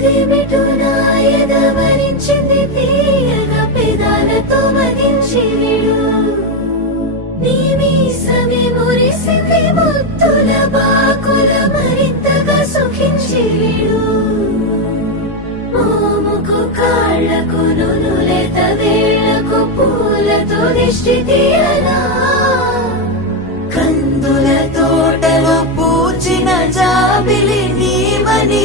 అదేమిటో ఎదవరించింది తీయగా పెదాలతో మదించిడు నీ మీసమే మురిసింది ముత్తుల బాకుల మరింతగా సుఖించిడు మోముకు కాళ్లకు నునులేత వేళ్లకు పూలతో దిష్టి తీయనా కందుల తోటలో పూచిన జాబిలి నీవని